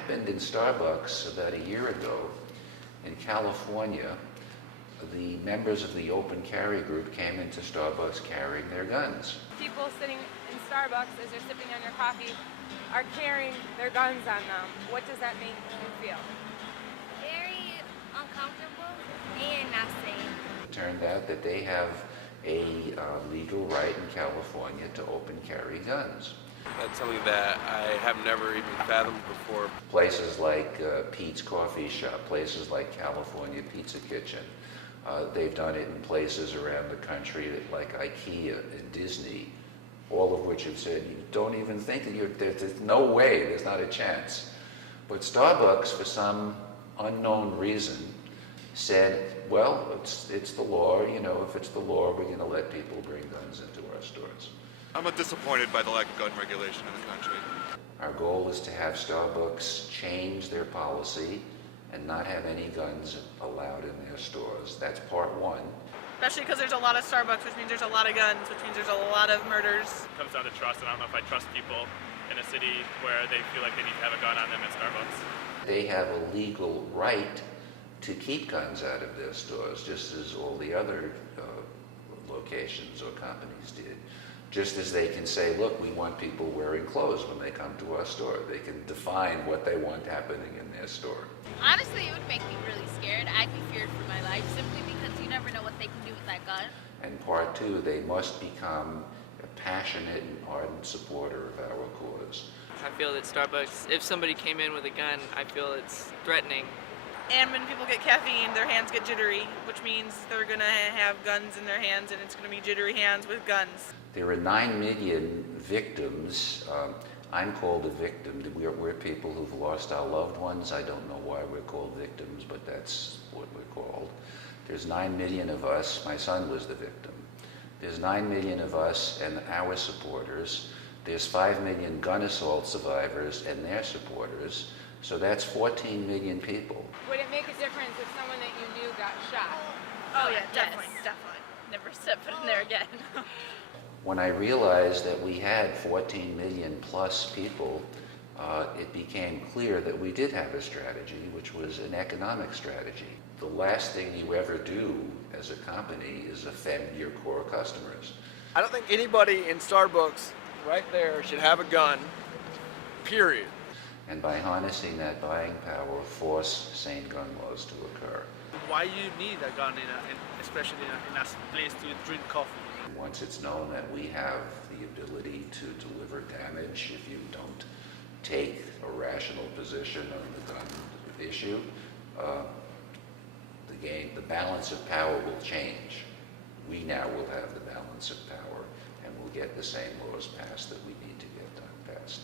happened in Starbucks about a year ago in California. The members of the open carry group came into Starbucks carrying their guns. People sitting in Starbucks as they're sipping on your coffee are carrying their guns on them. What does that make you feel? Very uncomfortable and not safe. It turned out that they have a legal right in California to open carry guns. That's something that I have never even fathomed before. Places like Pete's Coffee Shop, places like California Pizza Kitchen, they've done it in places around the country like IKEA and Disney, all of which have said, you don't even think that there's no way, there's not a chance. But Starbucks, for some unknown reason, said, well, it's the law, if it's the law, we're going to let people bring guns into our stores. I'm disappointed by the lack of gun regulation in the country. Our goal is to have Starbucks change their policy and not have any guns allowed in their stores. That's part one. Especially because there's a lot of Starbucks, which means there's a lot of guns, which means there's a lot of murders. It comes down to trust, and I don't know if I trust people in a city where they feel like they need to have a gun on them at Starbucks. They have a legal right to keep guns out of their stores, just as all the other locations or companies did. Just as they can say, look, we want people wearing clothes when they come to our store. They can define what they want happening in their store. Honestly, it would make me really scared. I'd be feared for my life simply because you never know what they can do with that gun. And part two, they must become a passionate and ardent supporter of our cause. I feel that Starbucks, if somebody came in with a gun, I feel it's threatening. And when people get caffeine, their hands get jittery, which means they're going to have guns in their hands, and it's going to be jittery hands with guns. There are 9 million victims. I'm called a victim. We're people who've lost our loved ones. I don't know why we're called victims, but that's what we're called. There's 9 million of us. My son was the victim. There's 9 million of us and our supporters. There's 5 million gun assault survivors and their supporters. So that's 14 million people. Would it make a difference if someone that you knew got shot? Oh yeah, definitely. Never step foot in there again. When I realized that we had 14 million plus people, it became clear that we did have a strategy, which was an economic strategy. The last thing you ever do as a company is offend your core customers. I don't think anybody in Starbucks right there should have a gun, period. And by harnessing that buying power, force sane gun laws to occur. Why you need a gun, especially in a place to drink coffee? Once it's known that we have the ability to deliver damage if you don't take a rational position on the gun issue, the balance of power will change. We now will have the balance of power, and we'll get the same laws passed that we need to get passed.